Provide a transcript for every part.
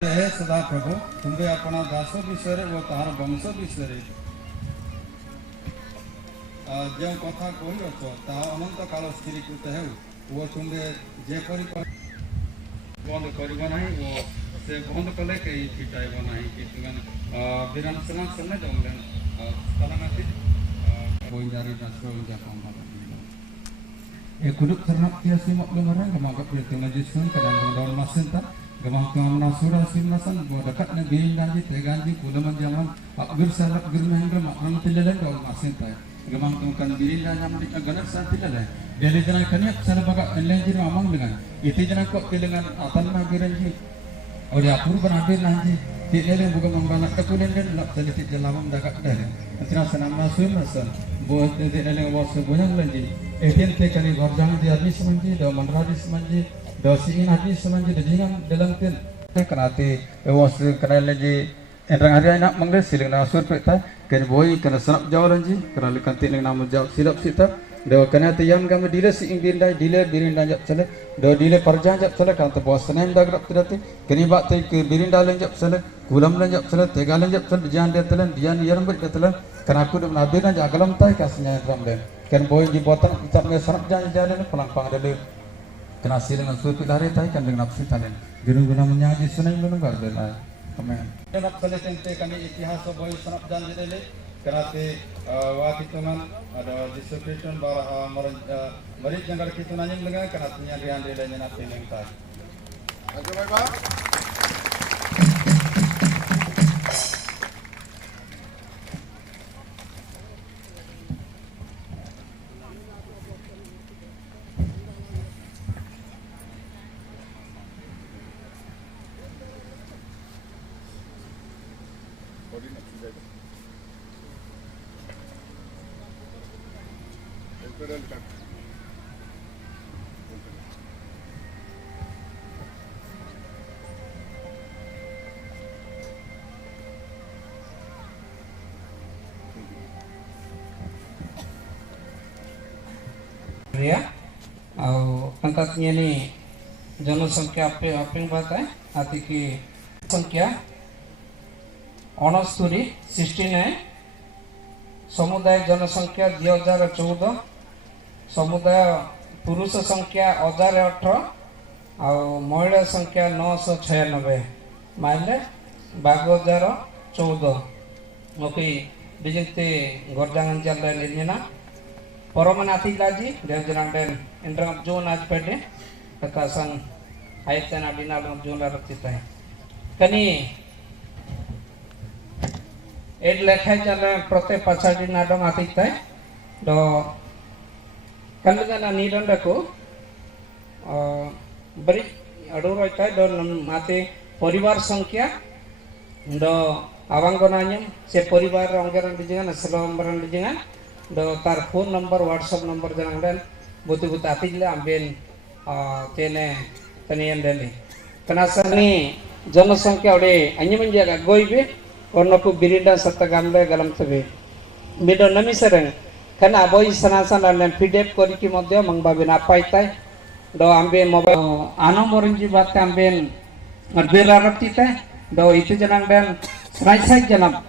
हे सदा प्रभु तुम्हें अपना दास विषय वो तार वंश विषय जो कथा कही अच ता अनंत काल स्थिरीकृत है वो तुम्हें जेपरी बंद कर वो से बंद कले कहीं फिटाइब ना कि विरान सेना सेना जंगल स्थलांगति बोइंजारी राष्ट्र एक कुदुक ternak tiasi mak lemaran kemangkap perhitungan jisun kadang daun masinta kemang kemang nasura simnasan buat dekat negeri ganji teganji kulaman zaman akbir salat germain kemak nama tilalan daun masinta kemang kemang birin dan nama dikaganak saat tilalan dari jalan kanyak sana baga enlenjir amang dengan itu jalan kok tilangan atan magiranji oleh apur berakhir nanti tidak buka membalak kekulen dan lak sedikit jalan mendakat dari antara senam nasum nasan buat tidak ada wasu buang lanji Etian tekani gorjang di hadis semanji, dah manradis semanji, dah siin hadis semanji, dah jingan dalam ten. Kenati, was kenal lagi. Enrang hari anak manggil siling nasur peta, kena boy kena senap jauh lanji, kena likan tiling nama jauh silap sita. Dah kenati yang kami dile siin birinda jap cale, dah dile perjang jap cale, kan tu bos senem dah gerak terati. Kini bak tu birinda lanjap cale, gulam lanjap cale, tega lanjap cale, dian dia telan, dian yaram berkatalan. Kena aku dah menabirkan jagalam tay kasihnya enrang den. Kan boy di botan kita me sanap jalan pelang dulu kena silang suatu hari tay kan dengan nafsu talen guna menyaji sunai belum gardela amen kenap selesai kami itihas boy sanap jalan dulu kerana waktu itu ada disukriton bar merit janggal kita nanya dengan kerana penyarian dia dan nak pening tay aja bye ya, angkatnya ni जनसंख्या apa yang बात है आती की संख्या 69 है समुदाय जनसंख्या 2014 समुदाय पुरुष संख्या 1018 और महिला संख्या 996 माइले 2014 ओके डिजिटे गोरजांगन चल लेना परमनाथी लाजी देवजनांडन इंद्रम जोन आज पेटे तकासन आयतन अडिनाल जोन रखता है कनी एड लेखा चल प्रत्येक पछाड़ी नाडम आतिता है दो कन्नगना नीरंड को बरी अडूर होता है दो माते परिवार संख्या दो आवांगनान्यम से परिवार अंगरन दिजंgan selombaran दिजंgan do tar phone number whatsapp number jangan butuh atil ambil tene tanian dali kenasa ni जनसंख्या उड़े अन्य मंजिया गोई भी और नपु बिरिंदा सत्ता गामले गलम तबे बिदो नमी सरंग karena aboy sanasan dan pdf kori ki modya mangbabe napai tai do ambe mobile ano morinji bat amben arbera rapti tai do itu janang dan sai janam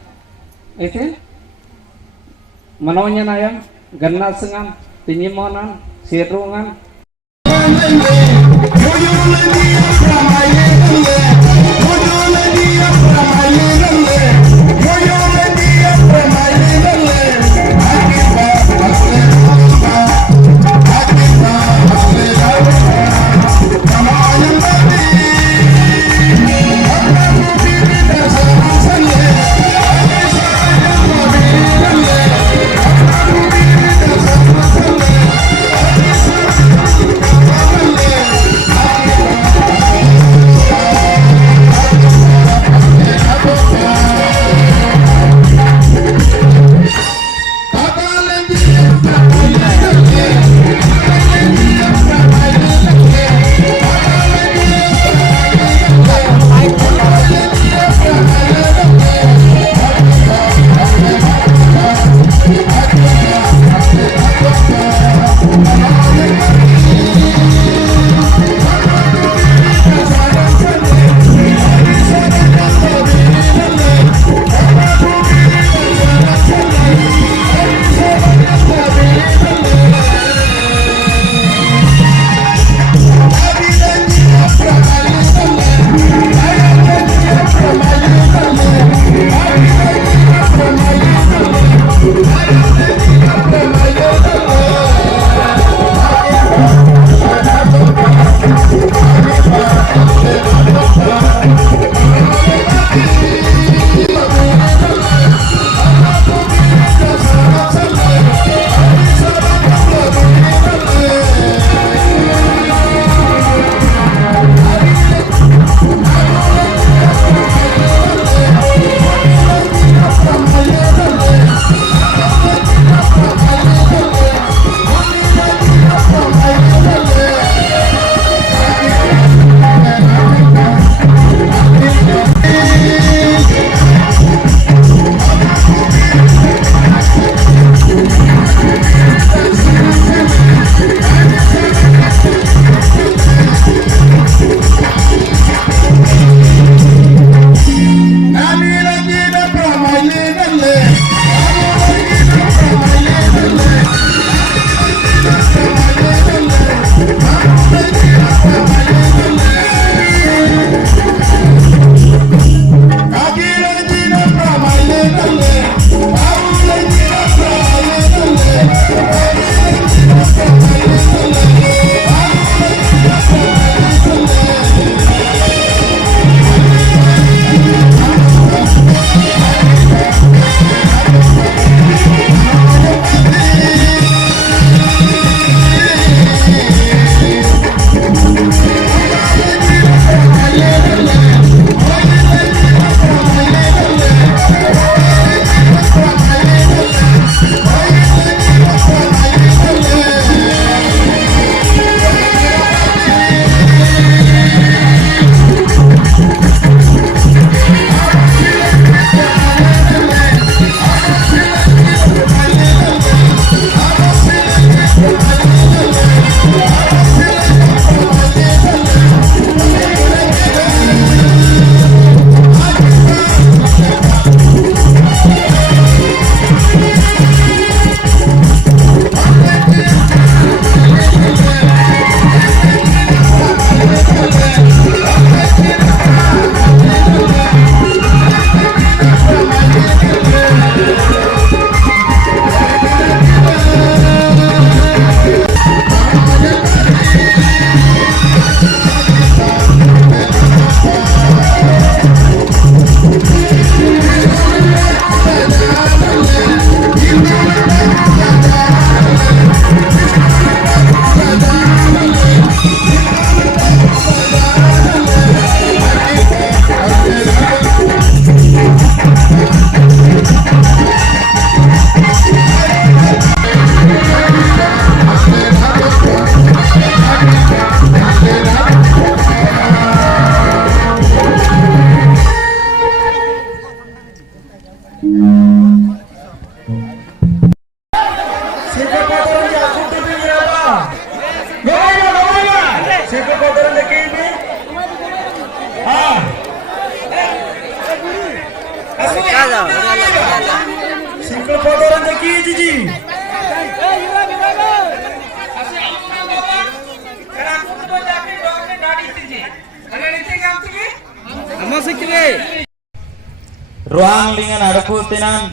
itu manonya nayam ganna sengan pinimonan sirungan Single photo orang Jaki Jiji. Ruang lingan adaku tenan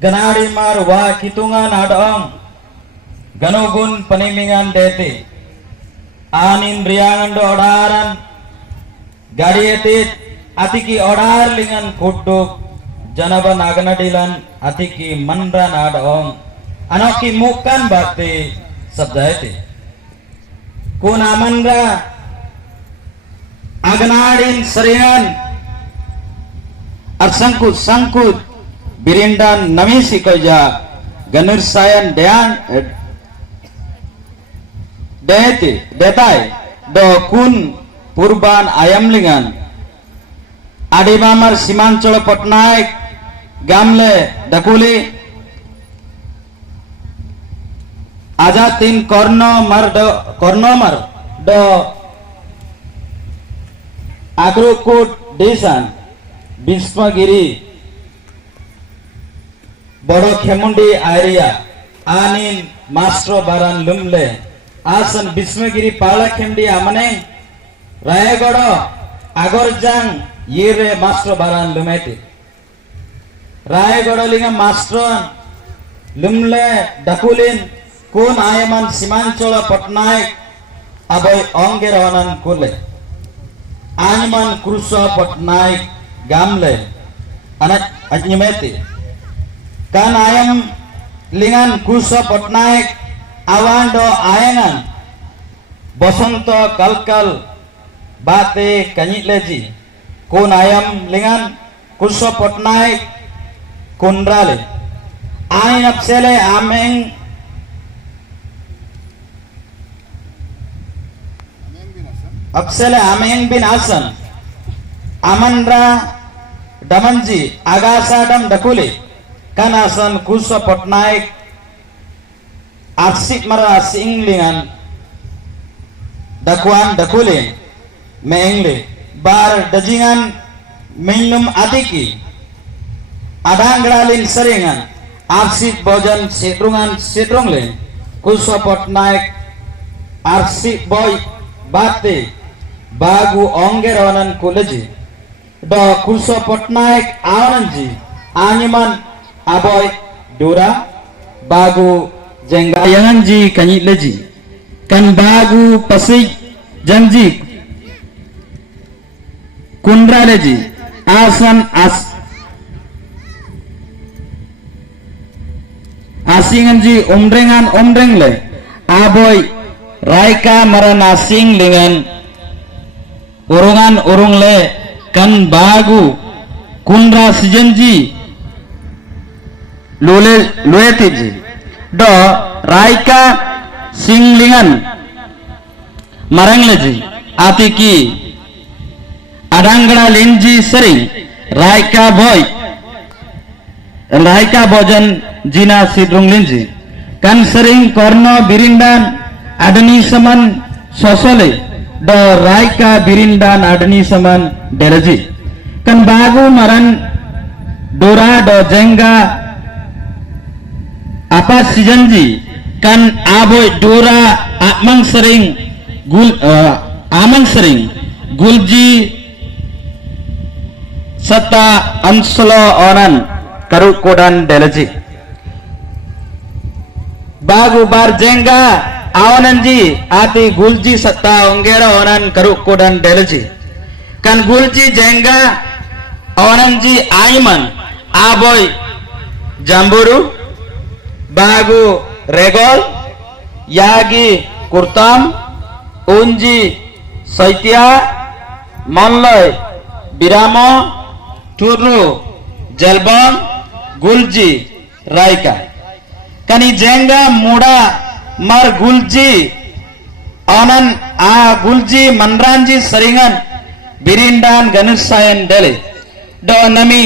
ganari mar wa kitungan adong ganugun panimingan dete anin riangan do odaran gariyetit atiki odar lingan kuduk janaba naganadilan atiki manran adong anoki mukan bakti sabdaete kun amanra aganadin seringan arsangkut sangkut birindan namisi koja ganur sayan dean dete detai do kun purban ayamlingan adibamar simancholo Patnaik gamle dakuli ajatin kornomar do agrukut desan Bismagiri Bodo Khemundi area anin Mastro Baran Lumle asan Bismagiri Pala Khemdi amane Rayagodo Agorjang yire Mastro Baran Lumeti Rayagodo linga Mastro Lumle Dakulin kun ayaman Simanchola Patnaik aboy ongerawanan kule ayaman Krusa Patnaik gamle anak anyemeti kan ayam lingan Krusa Patnaik awando ayangan Bosonto kalkal bate kanyitleji kun ayam lingan Krusa Patnaik kundrale ayin apsele ameng bin Hasan Amandra Damanji Agasadam Dakuli Kanasan Krusa Patnaik Arsik Mara Singlingan Dakuan Dakuli Mengli Bar Dajingan Minum Atiki Adangralin Seringan Arsik Bojan Sidrunglin Krusa Patnaik Arsik Boy Bate Bagu ongerawanan kuleji do Krusa Patnaik awananji animan aboy dura bagu jenggayanganji kanyitleji kan bagu pasik janji kundraleji asan asinganji omrengle aboy Raika maran asing dengan urungle kan bagu kunra sijanji luetiji do Raika singlingan marangleji atiki adanggra lenji sering Raika bojan jina sidrung lenji kan sering korno birindan adani saman sosole do Raika birindan adani saman deraji kan bagu maran dora do jengga apa sijanji kan aboy dora amang sering gulji sata anslo onan karukodan deraji bagu bar jengga awananji ati gulji satta ongera onan karukodan deraji kan gulji jengga awananji aiman aboy jamburu bagu regol yagi kurtam unji saitia manloy biramo turnu jalbon gulji Raika kani jenga muda mar gulji onan a gulji manranji seringan birindan ganusayan dele do nami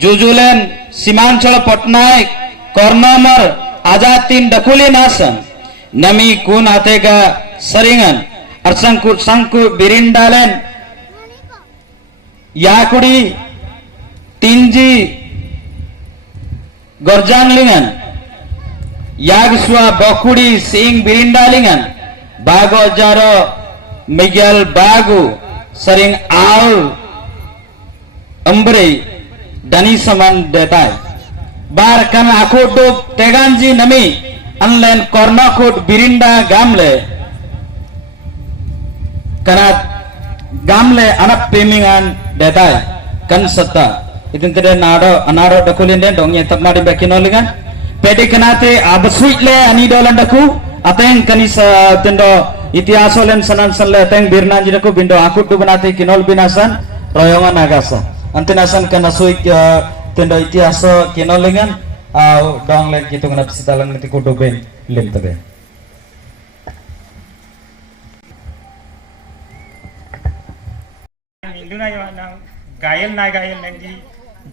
jujulen Simanchola Patnaik kornomar ajatin dakulin asan nami kun atega seringan sangkut birindalen yakudi tinji gorjanglingan yagswa bokudi sing birindalingan bago jaro Miguel Bagu sering al embre dani saman detai bar kan aku duk teganji nami anlen kornakut birinda gamle kanat gamle anak pemingan detai kan serta itu tidak anaro dakulin den dong nyetak nadi bakinolingan pede kenate absuitle ani dolan daku ateng kanisa tendo itiasolen sanan sanle ateng birnanji daku bindo akut du benate kinol binasan royongan agasa antinasan kana suik tendo itiaso kinolingan au dong len gitu nganap sitalan niti kudu ben lim tebe Induna yang gayel nanti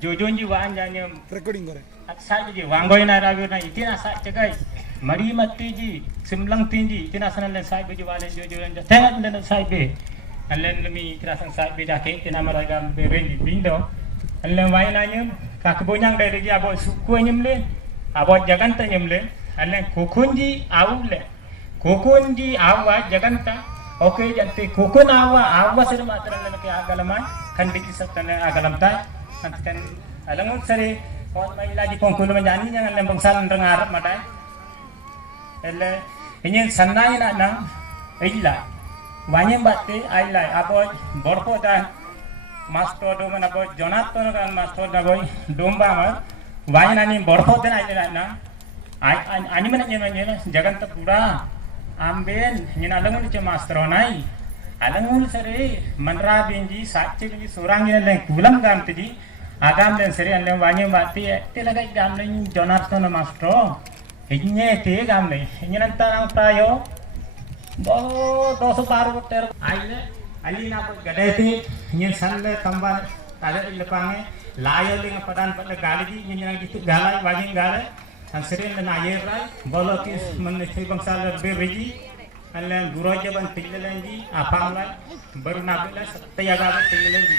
jojonji waan janya recording kore asal ji wanggoy na ragu na itina sa cagai mari mati ji simlang tinji itina sanan len sai beji walen jojon ja tengat len sai be alen mi kirasan sai be dake tina maragam be renji bindo alen wai na nyum kakbonyang dari ji abo suku nyemle abo jaganta nyemle alen kokunji awa jaganta oke janti kokon awa sir matran len ke agalaman kan biki satane agalamta kan alangun sari kon mai laji pongkulu menjani jangan lembang salan dengar matai elle ini sanai na nang illa wanya batte aila abo borpo dan master do mana bo jonaton kan master da boy domba mar wanya nani borpo den aila na ani mana nyena jagan ta pura amben nyena alangun ce master nai alangun sari manra benji satche ni surang ni leng kulam gam tidi agam den seri ande wanya bati te lagai gam len jonaton master hinye te gam le hinye nantang prayo bo 212 ter aile alina ko gadeti hinye sanle tamban ada ilepange layo ling padan pada galiji hinye nang gitu galai wajing galai an seri na ayer rai bolo kis men sei bangsal be beji alle guroja ban tilelenji apang lai baru nabila satya ga tilelenji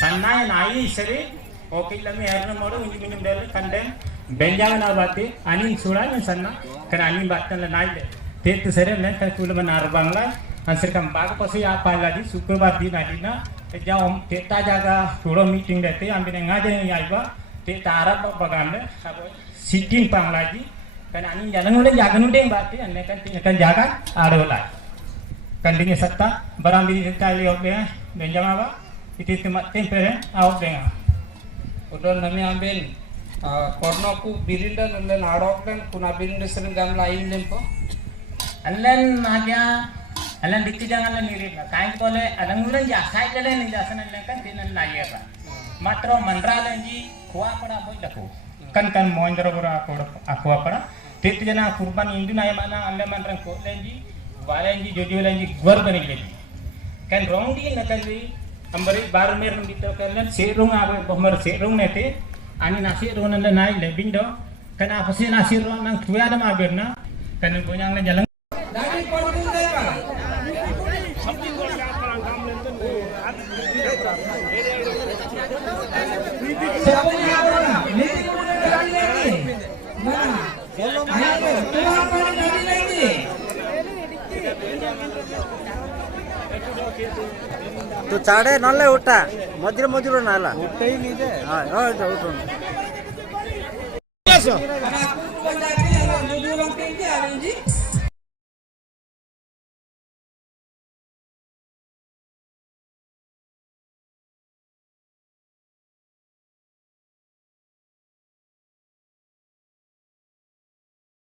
sanai nai seri oke lami erna moru unji minum del kanden benjangan abati anin suranya sanna kan anin batan nai de tet seri len kan kula manar bangla ansir kam bag pasi apa lagi syukurbar din adina jam teta jaga turo meeting dete ambine ngaje yaiba teta arab bagamle sitting pang lagi kan anin jalan udah jagan udah bati ane kan jaga adola kan dingin serta barang diri kali oke benjang apa itu tempat tempere out dengan udah nami ambil korno ku birinda nelen adok dan kuna birinda sering gam lain lempo alen aja alen dikti jangan alen mirip kain boleh alen udah jasai alen jasan alen kan dinan layar matro mandra lenji kuah pada boy daku kan mohon bura aku apa tiap jana kurban Hindu naya mana anda mantrang ko lenji walenji jojo lenji gor bani lenji kan rong di nakan di ambari baru mer dito kan serung abe bomber serung nete ani nasi rong nanda nai le bindo kan apa sih nasi rong nang tuya ada maberna kan punyang le jalan dari korban dai ba siapa yang apa niti kuda dari lagi mana ayo tuh apa dari lagi तो चाड़े नल्ले उठा मजूर मजूर नाला उठे ही नहीं दे हाँ उठो उठो karena aku banyak yang jujur orang tinggi